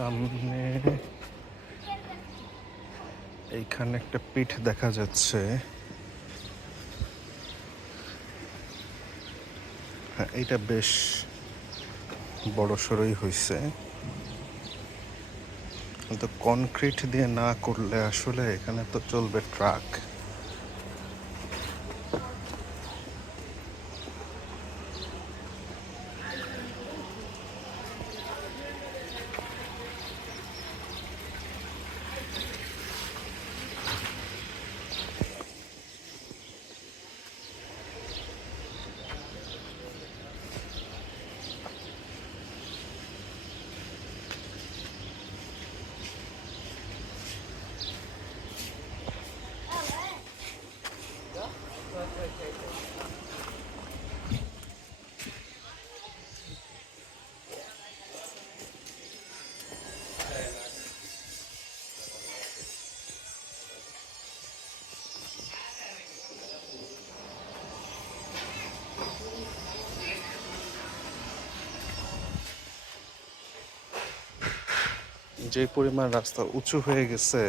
সামনে এইখানে একটা পিঠ দেখা যাচ্ছে। হ্যাঁ, এইটা বেশ বড় সড়ই হয়েছে, কিন্তু কনক্রিট দিয়ে না করলে আসলে এখানে তো চলবে ট্রাক। যে পরিমাণ রাস্তা উঁচু হয়ে গেছে,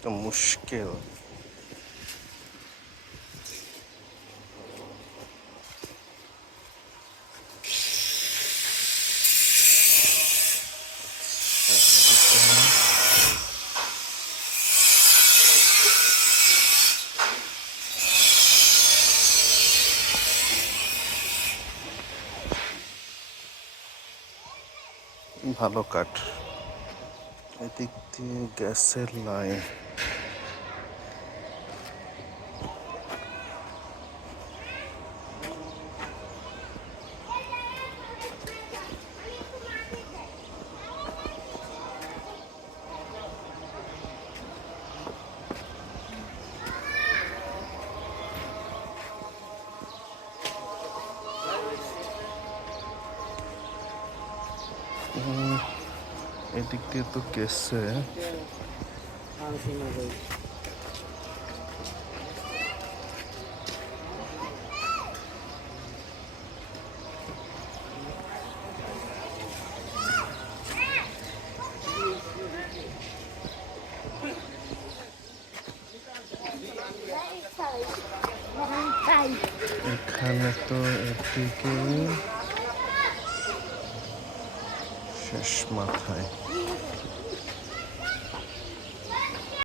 তো মুশকিল। ভালো কাঠ। এদিক দিয়ে গ্যাসের লাইন। এদিক দিয়ে তো গেছে। এখানে তো এদিকে শেষ মাথায়।